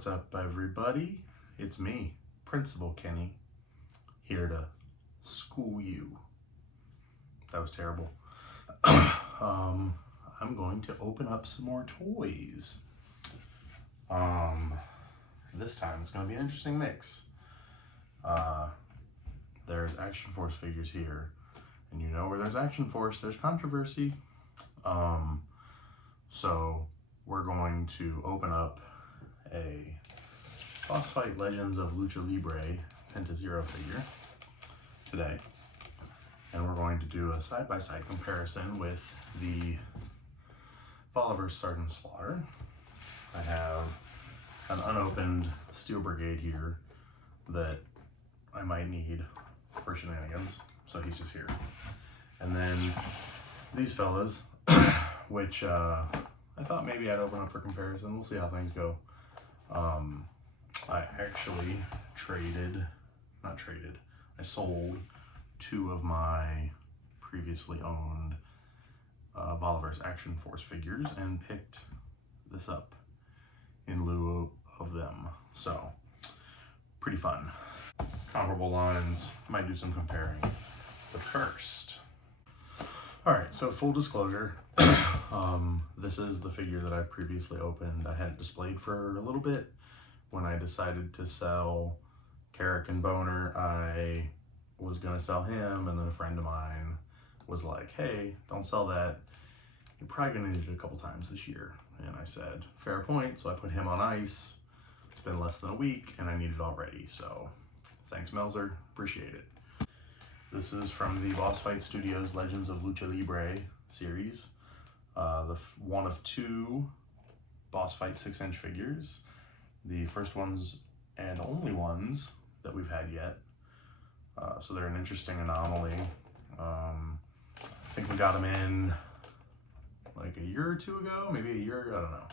What's up, everybody? It's me, Principal Kenny, here to school you. That was terrible. I'm going to open up some more toys. This time it's going to be an interesting mix. There's Action Force figures here, and you know where there's Action Force, there's controversy. So we're going to open up a Boss Fight Legends of Lucha Libre Penta Zero figure today, and we're going to do a side-by-side comparison with the Valaverse Sergeant Slaughter. I have an unopened Steel Brigade here that I might need for shenanigans, so he's just here. And then these fellas, which I thought maybe I'd open up for comparison. We'll see how things go. I actually I sold two of my previously owned Valaverse Action Force figures and picked this up in lieu of them. So, pretty fun. Comparable lines, might do some comparing. But first, alright, so full disclosure, this is the figure that I've previously opened. I had it displayed for a little bit. When I decided to sell Carrick and Boner, I was gonna sell him, and then a friend of mine was like, hey, don't sell that. You're probably gonna need it a couple times this year. And I said, fair point, so I put him on ice. It's been less than a week, and I need it already, so thanks, Melzer, appreciate it. This is from the Boss Fight Studios Legends of Lucha Libre series. The one of two Boss Fight 6-inch figures. The first ones and only ones that we've had yet. So they're an interesting anomaly. I think we got them in like a year or two ago, maybe a year, I don't know.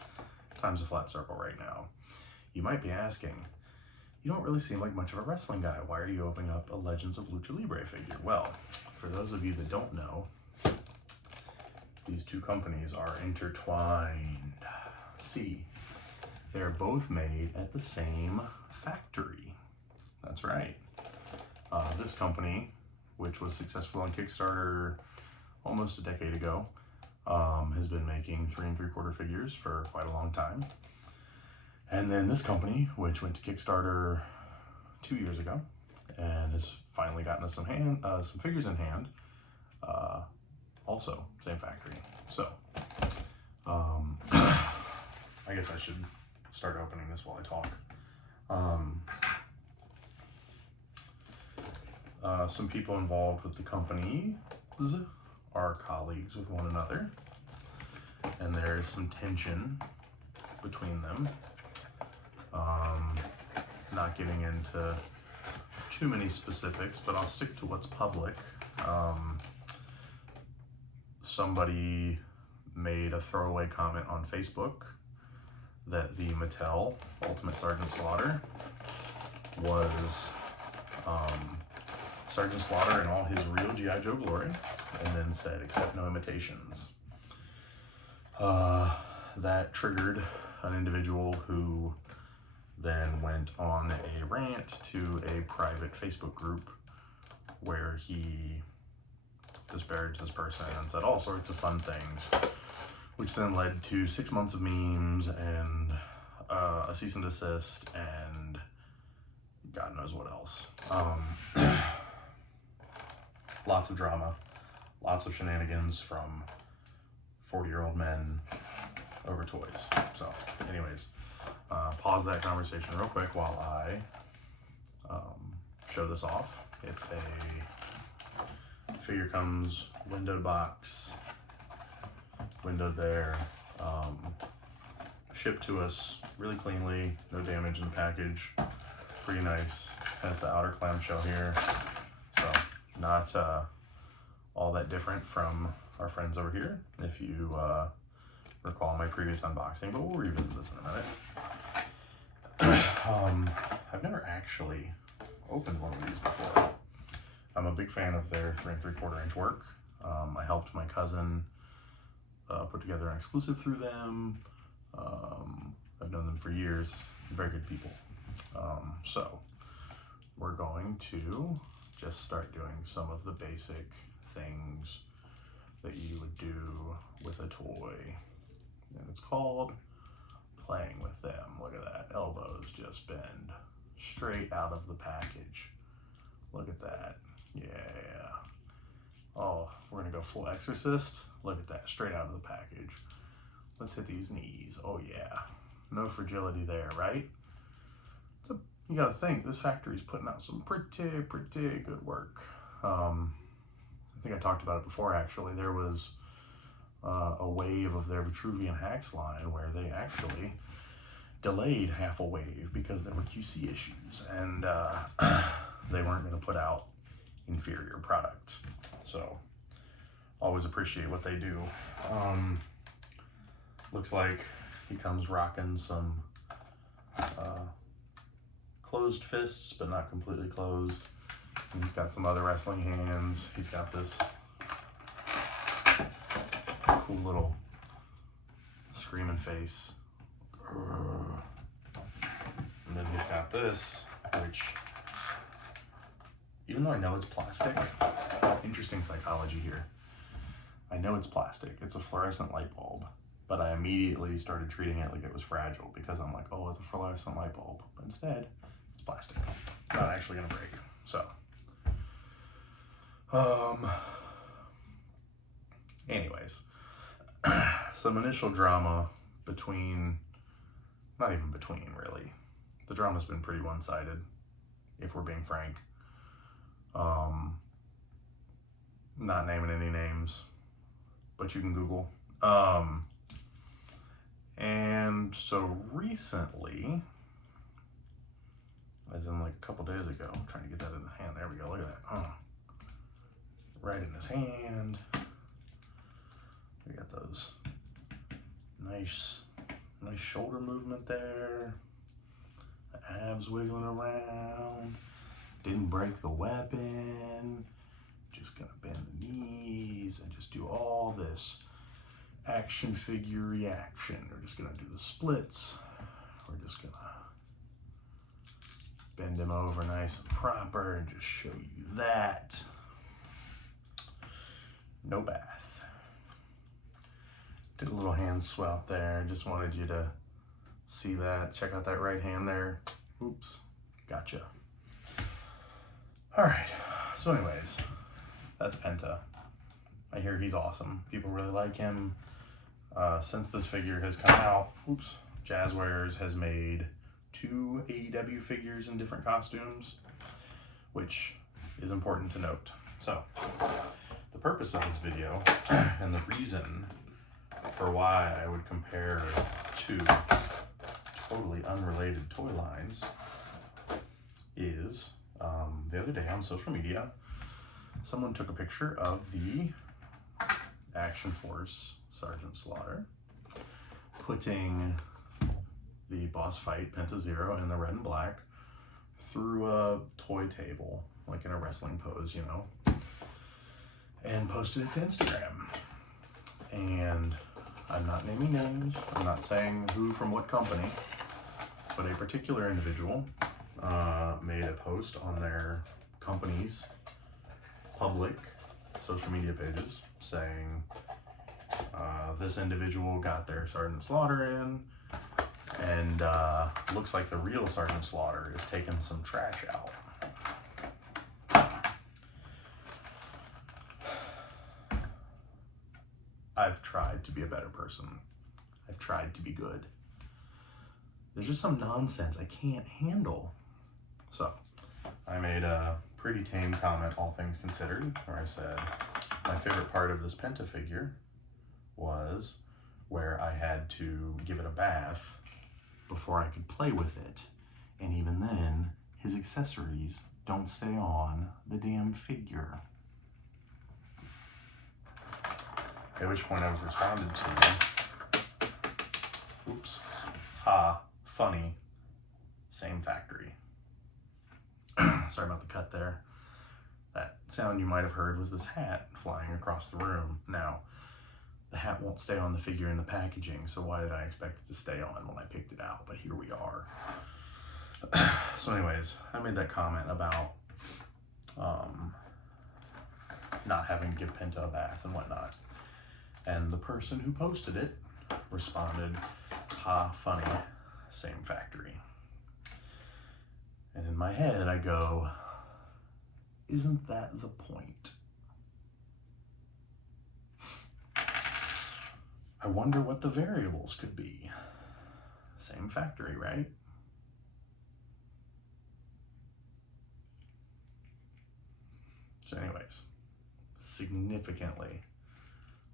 Time's a flat circle right now. You might be asking, you don't really seem like much of a wrestling guy. Why are you opening up a Legends of Lucha Libre figure? Well, for those of you that don't know, these two companies are intertwined. See, they're both made at the same factory. That's right. This company, which was successful on Kickstarter almost a decade ago, has been making 3 3/4 figures for quite a long time. And then this company, which went to Kickstarter 2 years ago and has finally gotten us some figures in hand, also same factory. So, I guess I should start opening this while I talk. Some people involved with the companies are colleagues with one another, and there is some tension between them. Not getting into too many specifics, but I'll stick to what's public. Somebody made a throwaway comment on Facebook that the Mattel Ultimate Sergeant Slaughter was Sergeant Slaughter in all his real G.I. Joe glory, and then said, except no imitations. That triggered an individual who then went on a rant to a private Facebook group where he disparaged this person and said all sorts of fun things, which then led to 6 months of memes and a cease and desist and God knows what else. Lots of drama, lots of shenanigans from 40-year-old men over toys. So anyways, pause that conversation real quick while I show this off. It's a figure, comes windowed box, windowed there, shipped to us really cleanly, no damage in the package, pretty nice. Has the outer clamshell here, so not all that different from our friends over here, if you recall my previous unboxing, but we'll revisit this in a minute. I've never actually opened one of these before. I'm a big fan of their 3 3/4 inch work. I helped my cousin put together an exclusive through them. I've known them for years, very good people. So we're going to just start doing some of the basic things that you would do with a toy. And it's called playing with them. Look at that, elbows just bend straight out of the package. Look at that, yeah. Oh, we're gonna go full exorcist. Look at that, straight out of the package. Let's hit these knees, oh yeah. No fragility there, right? You gotta think, this factory's putting out some pretty good work. I think I talked about it before actually. There was a wave of their Vitruvian Hacks line where they actually delayed half a wave because there were QC issues and they weren't gonna put out inferior product. So, always appreciate what they do. Looks like he comes rocking some closed fists, but not completely closed. And he's got some other wrestling hands. He's got this cool little screaming face. And then he's got this, which, even though I know it's plastic, interesting psychology here. I know it's plastic, it's a fluorescent light bulb, but I immediately started treating it like it was fragile because I'm like, oh, it's a fluorescent light bulb. But instead, it's plastic. It's not actually gonna break. So, anyways, some initial drama between, not even between really. The drama's been pretty one-sided, if we're being frank. Not naming any names, but you can Google. And so recently, as in like a couple days ago, I'm trying to get that in the hand. There we go, look at that. Right in his hand. We got those nice shoulder movement there. The abs wiggling around. Didn't break the weapon. Just gonna bend the knees and just do all this action figure reaction. We're just gonna do the splits. We're just gonna bend him over nice and proper and just show you that. No bath. Did a little hand swap there. Just wanted you to see that. Check out that right hand there. Oops, gotcha. All right, so anyways, that's Penta. I hear he's awesome. People really like him. Since this figure has come out, Jazzwares has made 2 AEW figures in different costumes, which is important to note. So, the purpose of this video and the reason for why I would compare 2 totally unrelated toy lines is the other day on social media, someone took a picture of the Action Force Sergeant Slaughter, putting the boss fight Penta Zero in the red and black through a toy table, like in a wrestling pose, you know, and posted it to Instagram. And I'm not naming names, I'm not saying who from what company, but a particular individual made a post on their company's public social media pages saying this individual got their Sergeant Slaughter in, and looks like the real Sergeant Slaughter is taking some trash out. I've tried to be a better person. I've tried to be good. There's just some nonsense I can't handle. So, I made a pretty tame comment, all things considered, where I said my favorite part of this Penta figure was where I had to give it a bath before I could play with it. And even then, his accessories don't stay on the damn figure. At which point I was responded to, oops, ha, funny, same factory. Sorry about the cut there. That sound you might have heard was this hat flying across the room. Now, the hat won't stay on the figure in the packaging, so why did I expect it to stay on when I picked it out? But here we are. So anyways, I made that comment about not having to give Penta a bath and whatnot. And the person who posted it responded, "Ha, funny, same factory." And in my head I go, isn't that the point? I wonder what the variables could be. Same factory, right? So anyways, significantly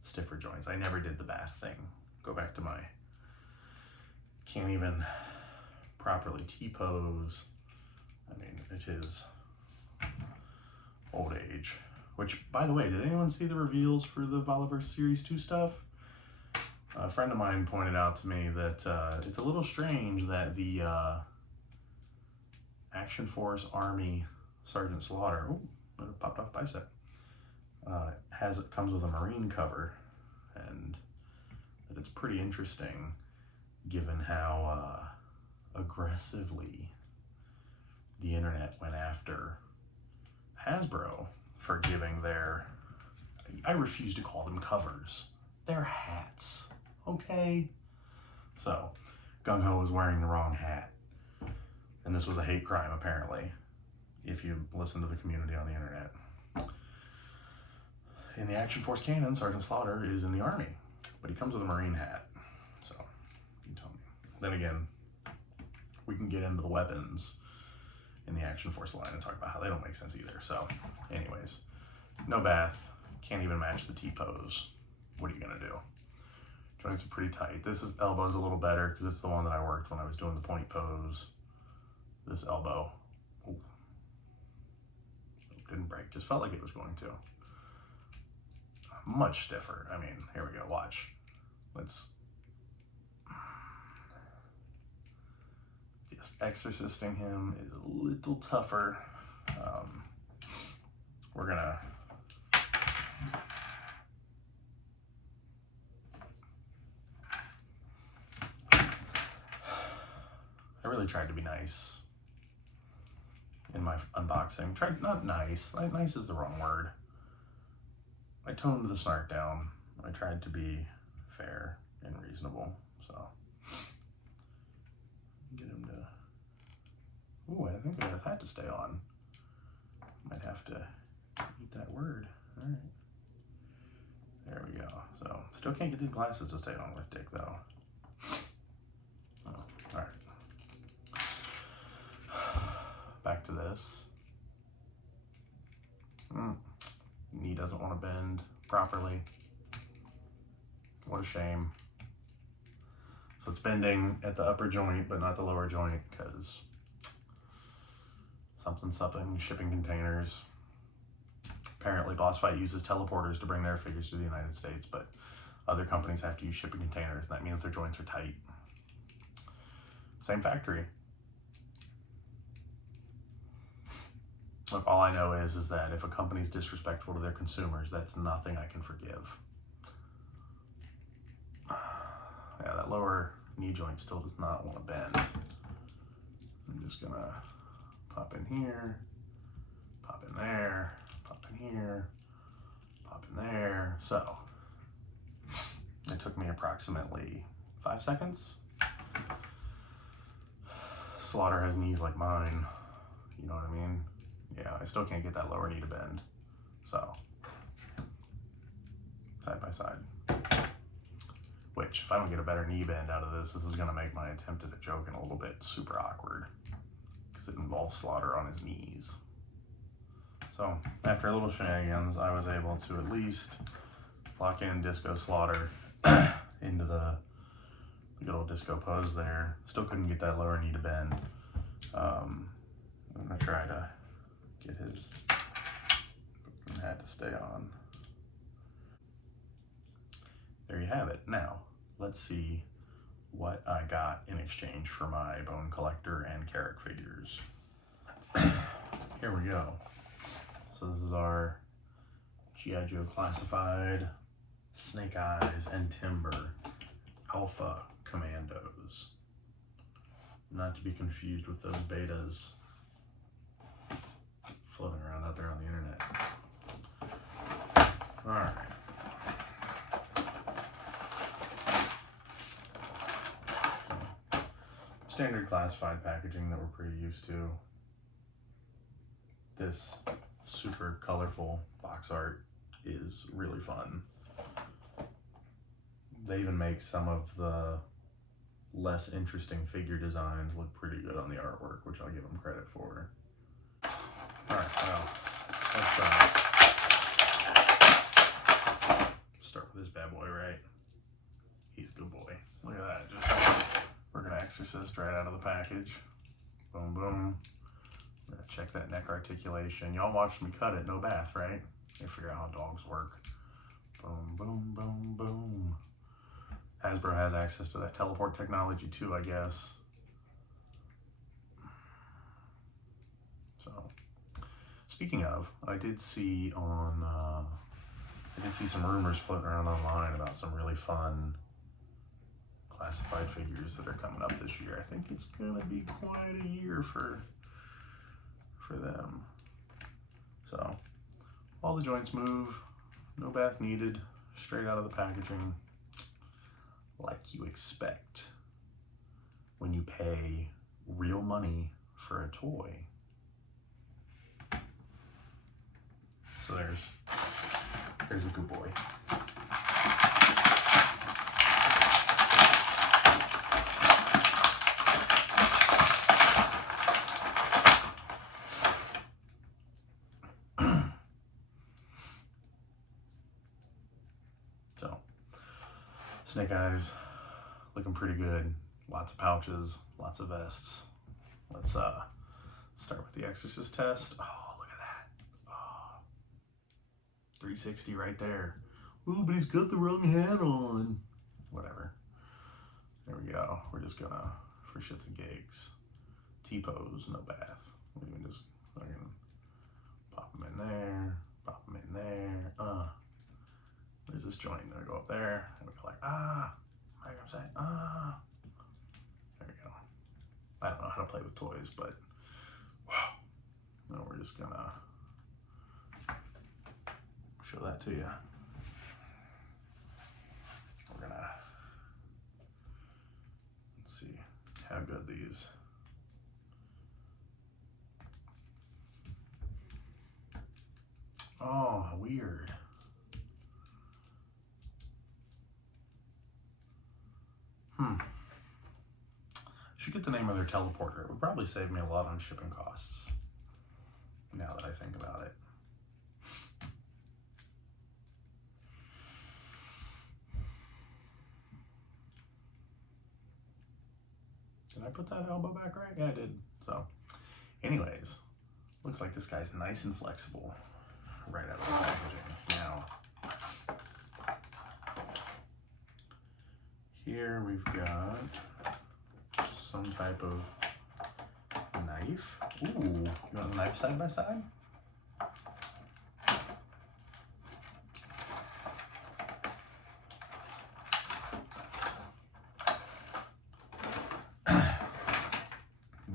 stiffer joints. I never did the bath thing. Go back to my, can't even properly T-pose. I mean, it is old age. Which, by the way, did anyone see the reveals for the Valaverse Series 2 stuff? A friend of mine pointed out to me that it's a little strange that the Action Force Army Sergeant Slaughter, oh, it popped off bicep, comes with a Marine cover, and that it's pretty interesting given how aggressively the internet went after Hasbro for giving their, I refuse to call them covers, they're hats, okay? So, Gung Ho was wearing the wrong hat, and this was a hate crime apparently, if you listen to the community on the internet. In the Action Force canon, Sergeant Slaughter is in the Army, but he comes with a Marine hat, so you tell me. Then again, we can get into the weapons in the Action Force line and talk about how they don't make sense either. So anyways, no bath, can't even match the T-pose. What are you gonna do? Joints are pretty tight. This elbow's a little better because it's the one that I worked when I was doing the point pose. This elbow, ooh, didn't break, just felt like it was going to. Much stiffer. I mean, here we go, watch. Let's, yes, exorcisting him is a little tougher. We're gonna, I really tried to be nice in my unboxing. Tried, not nice, nice is the wrong word. I toned the snark down. I tried to be fair and reasonable, so. Get him to, ooh, I think I got his hat to stay on. Might have to eat that word, all right. There we go, so. Still can't get these glasses to stay on with Dick though. Oh, all right. Back to this. Knee doesn't want to bend properly. What a shame. So it's bending at the upper joint, but not the lower joint, because something, shipping containers. Apparently Boss Fight uses teleporters to bring their figures to the United States, but other companies have to use shipping containers. That means their joints are tight. Same factory. Look, all I know is that if a company's disrespectful to their consumers, that's nothing I can forgive. Yeah, that lower knee joint still does not want to bend. I'm just gonna pop in here, pop in there, pop in here, pop in there. So, it took me approximately 5 seconds. Slaughter has knees like mine, you know what I mean? Yeah, I still can't get that lower knee to bend. So, side by side. Which, if I don't get a better knee bend out of this, this is gonna make my attempt at a joke in a little bit super awkward, because it involves Slaughter on his knees. So, after a little shenanigans, I was able to at least lock in Disco Slaughter into the good old disco pose there. Still couldn't get that lower knee to bend. I'm gonna try to get his hat to stay on. There you have it. Now, let's see what I got in exchange for my Bone Collector and Carrick figures. Here we go. So this is our G.I. Joe Classified Snake Eyes and Timber Alpha Commandos. Not to be confused with those betas floating around out there on the internet. Alright. Standard classified packaging that we're pretty used to. This super colorful box art is really fun. They even make some of the less interesting figure designs look pretty good on the artwork, which I'll give them credit for. Alright, well, let's start with this bad boy, right? He's a good boy. Look at that, just we're gonna exorcist right out of the package. Boom, boom. I'm gonna check that neck articulation. Y'all watched me cut it, no bath, right? You figure out how dogs work. Boom, boom, boom, boom. Hasbro has access to that teleport technology too, I guess. So, speaking of, I did see some rumors floating around online about some really fun classified figures that are coming up this year. I think it's gonna be quite a year for them. So, all the joints move, no bath needed, straight out of the packaging, like you expect when you pay real money for a toy. So there's a good boy. So, Snake Eyes, looking pretty good. Lots of pouches, lots of vests. Let's start with the Exorcist test. Oh, look at that. Oh, 360 right there. Ooh, but he's got the wrong hat on. Whatever. There we go. We're just gonna, for shits and gigs, T-pose, no bath. We can just fucking pop them in there, pop them in there. There's this joint. Gonna go up there, and we go like, ah. Like I'm saying, ah. There we go. I don't know how to play with toys, but wow. No, we're just gonna show that to you. We're gonna, let's see how good these. Oh, weird. Should get the name of their teleporter. It would probably save me a lot on shipping costs, now that I think about it. Did I put that elbow back right? Yeah, I did. So, anyways, looks like this guy's nice and flexible right out of the packaging. Now, here we've got some type of knife. Ooh, you want a knife side by side?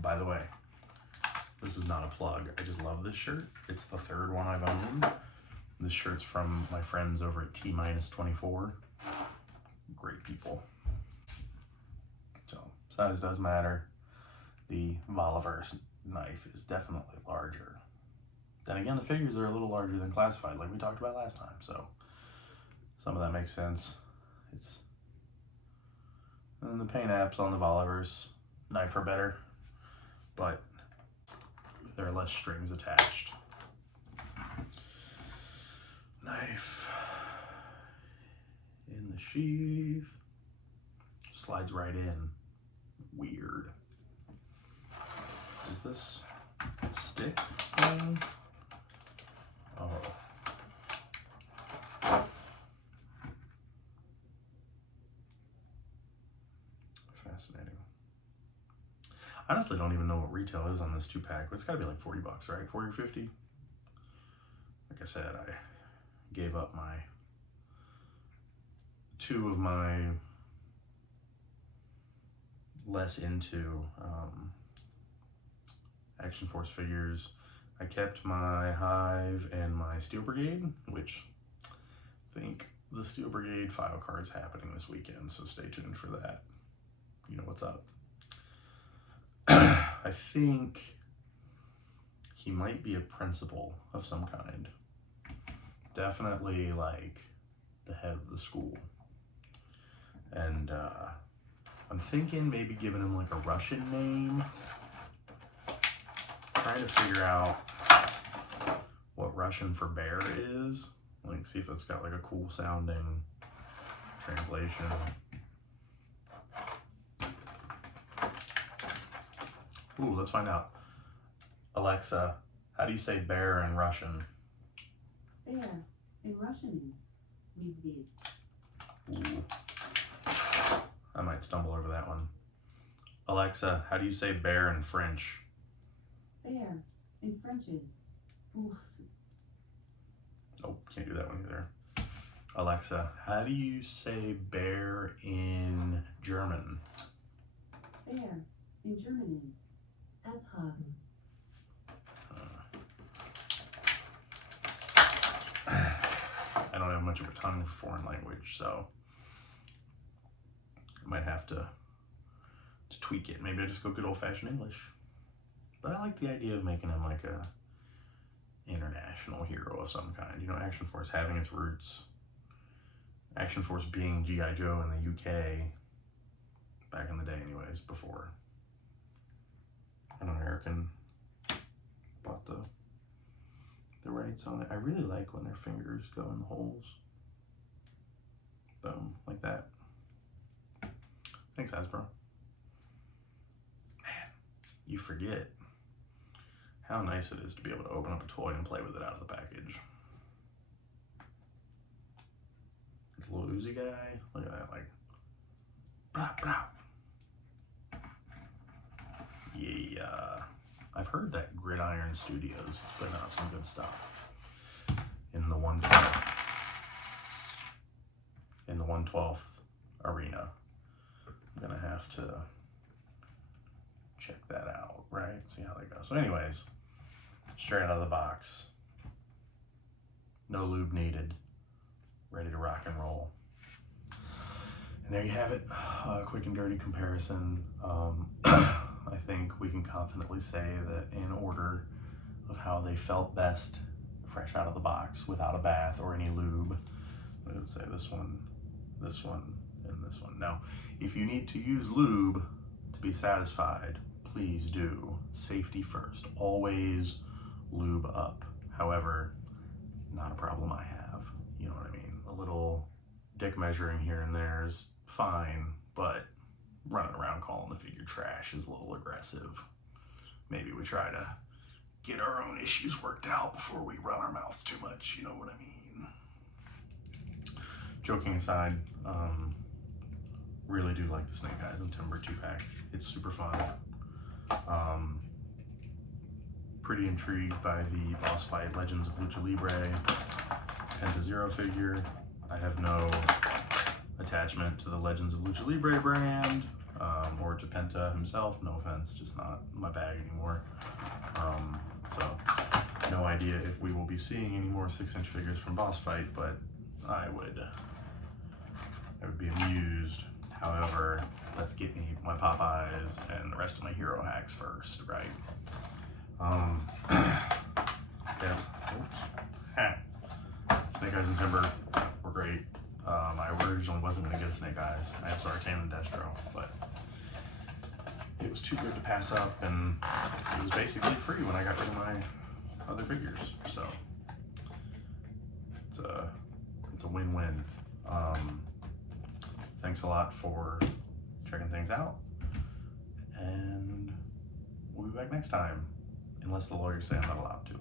By the way, this is not a plug. I just love this shirt. It's the third one I've owned. This shirt's from my friends over at T-24. Great people. So, size does matter. The Valaverse knife is definitely larger. Then again, the figures are a little larger than classified, like we talked about last time, so some of that makes sense. And the paint apps on the Valaverse knife are better, but there are less strings attached. Knife in the sheath, slides right in. Weird. Is this stick thing? Oh. Fascinating. I honestly don't even know what retail is on this 2-pack, but it's gotta be like 40 bucks, right? 40 or 50? Like I said, I gave up my two of my less into Action Force figures. I kept my Hive and my Steel Brigade, which I think the Steel Brigade file card's happening this weekend, so stay tuned for that. You know what's up. I think he might be a principal of some kind. Definitely like the head of the school. And I'm thinking maybe giving him like a Russian name. Trying to figure out what Russian for bear is. Like, see if it's got like a cool sounding translation. Ooh, let's find out. Alexa, how do you say bear in Russian? Bear in Russian is medved. Ooh. I might stumble over that one. Alexa, how do you say bear in French? Bear in French is ours. Oh, can't do that one either. Alexa, how do you say bear in German? Bear in German is ertragen. I don't have much of a tongue for foreign language, so I might have to tweak it. Maybe I just go good old-fashioned English. But I like the idea of making him like a international hero of some kind. You know, Action Force having its roots. Action Force being G.I. Joe in the UK, back in the day anyways, before an American bought the rights on it. I really like when their fingers go in the holes. Boom, like that. Thanks, Hasbro. Man, you forget how nice it is to be able to open up a toy and play with it out of the package. This little Uzi guy, look at that, like, blah, blah. Yeah, I've heard that Gridiron Studios is putting out some good stuff in the 1/12th, arena. I'm gonna have to check that out, right? See how that goes. So anyways, straight out of the box, no lube needed, ready to rock and roll. And there you have it, a quick and dirty comparison. I think we can confidently say that in order of how they felt best fresh out of the box without a bath or any lube, I would say this one, and this one. Now, if you need to use lube to be satisfied, please do. Safety first. Always lube up. However, not a problem I have. You know what I mean? A little dick measuring here and there is fine, but running around calling the figure trash is a little aggressive. Maybe we try to get our own issues worked out before we run our mouth too much, you know what I mean? Joking aside, really do like the Snake Eyes and Timber 2-pack. It's super fun. Pretty intrigued by the boss fight Legends of Lucha Libre Penta Zero figure. I have no attachment to the Legends of Lucha Libre brand, or to Penta himself, no offense, just not my bag anymore. So no idea if we will be seeing any more 6-inch figures from Boss Fight, but I would be amused. However, let's get me my Popeyes and the rest of my hero hacks first, right? Yeah, oops. Snake Eyes and Timber were great. I originally wasn't going to get Snake Eyes. I have Zartan and Destro, but it was too good to pass up, and it was basically free when I got rid of my other figures. So it's a win-win. Thanks a lot for checking things out, and we'll be back next time, unless the lawyers say I'm not allowed to.